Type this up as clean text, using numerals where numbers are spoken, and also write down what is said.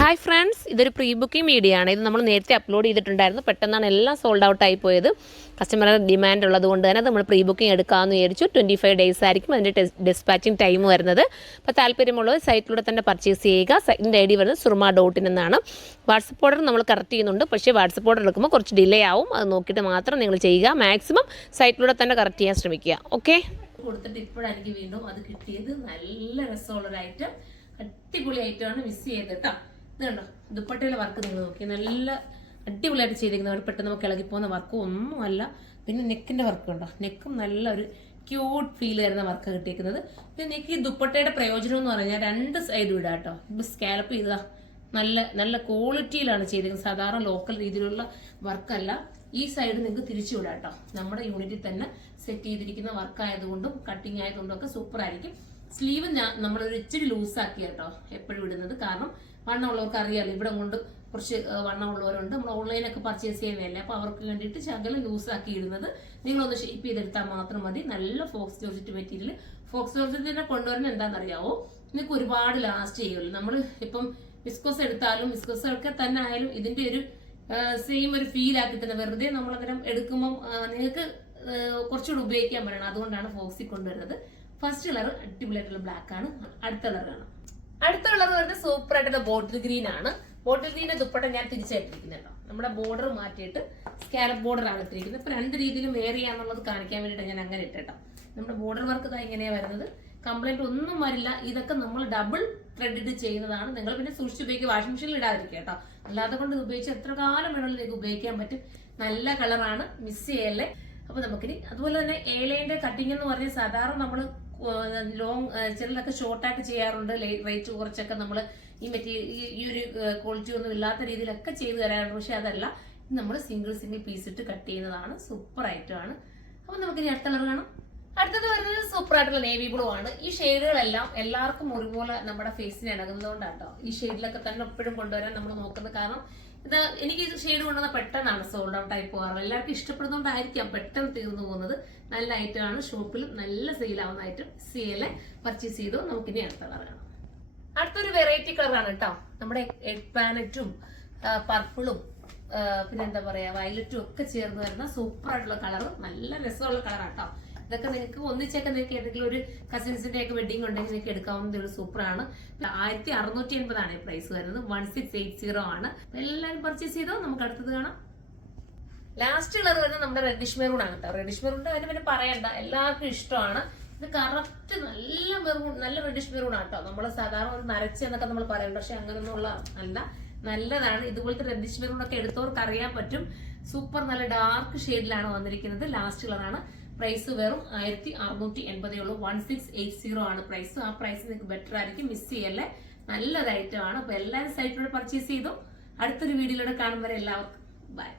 Hi friends, ഇതൊരു pre booking video ആണ്. ഇത് നമ്മൾ നേരത്തെ അപ്ലോഡ് ചെയ്തിട്ടുണ്ടായിരുന്നു. പെട്ടെന്നാണ് എല്ലാം സോൾഡ് ഔട്ട് ആയി പോയത്. കസ്റ്റമറുടെ ഡിമാൻഡ് ഉള്ളതുകൊണ്ട് തന്നെ നമ്മൾ പ്രീ ബുക്കിംഗ് എടുക്കാമെന്ന് വിചാരിച്ചു. 25 ഡേയ്സ് ആയിരിക്കും അതിൻ്റെ ഡിസ്പാച്ചിങ് ടൈം വരുന്നത്. അപ്പോൾ താല്പര്യമുള്ളത് സൈറ്റിലൂടെ തന്നെ പർച്ചേസ് ചെയ്യുക. സൈറ്റിൻ്റെ ID വരുന്നത് surma.in എന്നാണ്. വാട്സപ്പ് ഓർഡർ നമ്മൾ കറക്റ്റ് ചെയ്യുന്നുണ്ട്. പക്ഷേ വാട്സപ്പ് ഓർഡർ എടുക്കുമ്പോൾ കുറച്ച് ഡിലേ ആവും. അത് നോക്കിയിട്ട് മാത്രം നിങ്ങൾ ചെയ്യുക. മാക്സിമം സൈറ്റിലൂടെ തന്നെ കറക്റ്റ് ചെയ്യാൻ ശ്രമിക്കുക. ഓക്കെ, കൊടുത്തിട്ട് ഇപ്പോഴാണ് എനിക്ക് വീണ്ടും അത് കിട്ടിയത്. നല്ല രസമുള്ളൊരു ഐറ്റം, അടിപൊളി ഐറ്റമാണ്. മിസ് ചെയ്ത് കേട്ടോ. ഇത് കണ്ടോ, ദുപ്പട്ടയിലെ വർക്ക് നിങ്ങൾ നോക്കി, നല്ല അടിപൊളിയായിട്ട് ചെയ്തിരിക്കുന്നത്. പെട്ടെന്ന് നമുക്ക് ഇളകിപ്പോകുന്ന വർക്കും ഒന്നുമല്ല. പിന്നെ നെക്കിന്റെ വർക്ക് കണ്ടോ, നെക്കും നല്ലൊരു ക്യൂട്ട് ഫീൽ വരുന്ന വർക്ക് കിട്ടിയിരിക്കുന്നത്. പിന്നെ നെക്ക് ഈ ദുപ്പട്ടയുടെ പ്രയോജനം എന്ന് പറഞ്ഞാൽ രണ്ട് സൈഡും ഇടാം കേട്ടോ. ഇപ്പൊ സ്കാലപ്പ് ചെയ്താ നല്ല നല്ല ക്വാളിറ്റിയിലാണ് ചെയ്തിരിക്കുന്നത്. സാധാരണ ലോക്കൽ രീതിയിലുള്ള വർക്കല്ല. ഈ സൈഡ് നിങ്ങൾക്ക് തിരിച്ചു വിടാം കേട്ടോ. നമ്മുടെ യൂണിറ്റിൽ തന്നെ സെറ്റ് ചെയ്തിരിക്കുന്ന വർക്ക് ആയതുകൊണ്ടും കട്ടിങ് ആയതുകൊണ്ടും ഒക്കെ സൂപ്പർ ആയിരിക്കും. സ്ലീവ് നമ്മളൊരു ഇച്ചിരി ലൂസാക്കി കേട്ടോ എപ്പോഴും ഇടുന്നത്. കാരണം വണ്ണമുള്ളവർക്ക് അറിയാമല്ലോ, ഇവിടെ കൊണ്ട് കുറച്ച് വണ്ണമുള്ളവരുണ്ട്. നമ്മൾ ഓൺലൈനൊക്കെ പർച്ചേസ് ചെയ്യുന്നതല്ലേ, അപ്പോൾ അവർക്ക് വേണ്ടിയിട്ട് ശകലം ലൂസാക്കി ഇടുന്നത്. നിങ്ങളൊന്ന് ഷേപ്പ് ചെയ്തെടുത്താൽ മാത്രം മതി. നല്ല ഫോക്സ് ജോർജറ്റ് മെറ്റീരിയൽ. ഫോക്സ് ജോർജറ്റിനെ കൊണ്ടുവരുന്നത് എന്താണെന്നറിയാവോ, നിങ്ങൾക്ക് ഒരുപാട് ലാസ്റ്റ് ചെയ്യുമല്ലോ. നമ്മൾ ഇപ്പം വിസ്കോസ് എടുത്താലും വിസ്കോസ് ഒക്കെ തന്നെ ആയാലും ഇതിന്റെ ഒരു സെയിം ഒരു ഫീൽ ആക്കി തന്നെ വെറുതെ നമ്മളങ്ങനെ എടുക്കുമ്പോൾ നിങ്ങൾക്ക് കുറച്ചുകൂടി ഉപയോഗിക്കാൻ പറ്റണം. അതുകൊണ്ടാണ് ഫോക്സിൽ കൊണ്ടുവരുന്നത്. ഫസ്റ്റ് കളർ അടിപൊളിയായിട്ടുള്ള ബ്ലാക്ക് ആണ്. അടുത്ത കളർ കാണാം. അടുത്ത കളർ വരുന്നത് സൂപ്പർ ആയിട്ടുള്ള ബോട്ടിൽ ഗ്രീൻ ആണ്. ബോട്ടിൽ ഗ്രീന്റെ ദുപ്പട്ട ഞാൻ തിരിച്ചായിട്ടിരിക്കുന്നുണ്ടോ. നമ്മുടെ ബോർഡർ മാറ്റിയിട്ട് സ്കാലപ്പ് ബോർഡർ ആണ് ഇട്ടിരിക്കുന്നത്. ഇപ്പൊ രണ്ട് രീതിയിലും വേറെ ചെയ്യാന്നുള്ളത് കാണിക്കാൻ വേണ്ടിയിട്ട് ഞാൻ അങ്ങനെ ഇട്ടോ. നമ്മുടെ ബോർഡർ വർക്ക് ഇതാ ഇങ്ങനെയാ വരുന്നത്. കംപ്ലൈന്റ് ഒന്നും വരില്ല. ഇതൊക്കെ നമ്മൾ ഡബിൾ ത്രെഡിഡ് ചെയ്യുന്നതാണ്. നിങ്ങൾ പിന്നെ സൂക്ഷിച്ച് ഉപയോഗിക്കുക, വാഷിംഗ് മെഷീനിൽ ഇടാതിരിക്കുക കേട്ടോ. അല്ലാതെ കൊണ്ട് ഇത് ഉപയോഗിച്ച് എത്ര കാലം വേണമെങ്കിലും നിങ്ങൾക്ക് ഉപയോഗിക്കാൻ പറ്റും. നല്ല കളറാണ്, മിസ് ചെയ്യല്ലേ. അപ്പൊ നമുക്കിനി അതുപോലെ തന്നെ ഏലയുടെ കട്ടിങ് എന്ന് പറഞ്ഞാൽ സാധാരണ നമ്മൾ ലോങ് ചിലരൊക്കെ ഷോർട്ടായിട്ട് ചെയ്യാറുണ്ട്. റേറ്റ് കുറച്ചൊക്കെ നമ്മൾ ഈ മെറ്റീരിയൽ ഈ ഒരു ക്വാളിറ്റി ഒന്നും ഇല്ലാത്ത രീതിയിലൊക്കെ ചെയ്തു തരാറുണ്ട്. പക്ഷെ അതല്ല, നമ്മൾ സിംഗിൾ പീസ് ഇട്ട് കട്ട് ചെയ്യുന്നതാണ്. സൂപ്പർ ഐറ്റമാണ്. അപ്പൊ നമുക്കിനി അടുത്ത കളർ കാണാം. അടുത്തത് വരുന്നത് സൂപ്പർ ആയിട്ടുള്ള നേവി ബ്ലൂ ആണ്. ഈ ഷെയ്ഡുകളെല്ലാം എല്ലാവർക്കും ഒരുപോലെ നമ്മുടെ ഫേസിന് ഇണങ്ങുന്നതുകൊണ്ടാട്ടോ ഈ ഷെയ്ഡിലൊക്കെ തന്നെ എപ്പോഴും കൊണ്ടുവരാൻ നമ്മൾ നോക്കുന്നത്. കാരണം ഇത് എനിക്ക് ഇത് ഷെയ്ഡ് കൊണ്ടുവന്നാൽ പെട്ടെന്നാണ് സോൾഡ് ഔട്ട് ആയി പോകാറ്. എല്ലാവർക്കും ഇഷ്ടപ്പെടുന്നതുകൊണ്ടായിരിക്കാം പെട്ടെന്ന് തീർന്നു പോകുന്നത്. നല്ല ഐറ്റം ആണ്. ഷോപ്പിൽ നല്ല സെയിലാവുന്ന ഐറ്റം. സിഎലെ പർച്ചേസ് ചെയ്തു. നമുക്കിനി അടുത്ത കളർ കാണാം. അടുത്തൊരു വെറൈറ്റി കളറാണ് കേട്ടോ. നമ്മുടെ എഗ് പാനറ്റും പർപ്പിളും പിന്നെ എന്താ പറയാ വയലറ്റും ഒക്കെ ചേർന്ന് വരുന്ന സൂപ്പർ ആയിട്ടുള്ള കളർ. നല്ല രസമുള്ള കളറാണ് കേട്ടോ. ഇതൊക്കെ നിങ്ങൾക്ക് ഒന്നിച്ചൊക്കെ നിങ്ങൾക്ക് ഏതെങ്കിലും ഒരു കസിൻസിന്റെ ഒക്കെ വെഡിങ് ഉണ്ടെങ്കിൽ നിങ്ങൾക്ക് എടുക്കാവുന്ന ഒരു സൂപ്പറാണ്. 1680 പ്രൈസ് വരുന്നത്. 1680 ആണ്. എല്ലാവരും പർച്ചേസ് ചെയ്തോ. നമുക്ക് അടുത്തത് കാണാം. ലാസ്റ്റ് കളർ വരുന്നത് നമ്മുടെ റെഡിഷ് മെറൂൺ ആണ് കേട്ടോ. റെഡിഷ് മെറൂണിന്റെ അതിന് പിന്നെ പറയണ്ട, എല്ലാവർക്കും ഇഷ്ടമാണ്. ഇത് കറക്റ്റ് നല്ല മെറൂൺ, നല്ല റെഡിഷ് മെറൂൺ ആണ് കേട്ടോ. നമ്മൾ സാധാരണ ഒരു നരച്ച എന്നൊക്കെ നമ്മൾ പറയുന്നുണ്ട്, പക്ഷെ അങ്ങനെയൊന്നും ഉള്ള അല്ല, നല്ലതാണ്. ഇതുപോലത്തെ റെഡിഷ് മെറൂൺ ഒക്കെ എടുത്തവർക്ക് അറിയാൻ പറ്റും. സൂപ്പർ നല്ല ഡാർക്ക് ഷെയ്ഡിലാണ് വന്നിരിക്കുന്നത്. ലാസ്റ്റ് കളറാണ്. പ്രൈസ് വെറും 1680 ഉള്ളൂ. 1680 ആണ് പ്രൈസ്. ആ പ്രൈസ് നിങ്ങൾക്ക് ബെറ്റർ ആയിരിക്കും. മിസ് ചെയ്യല്ലേ. നല്ലൊരു ഐറ്റം ആണ്. അപ്പൊ എല്ലാവരും സൈറ്റിലൂടെ പർച്ചേസ് ചെയ്തു. അടുത്തൊരു വീഡിയോയിലൂടെ കാണും വരെ എല്ലാവർക്കും ബൈ.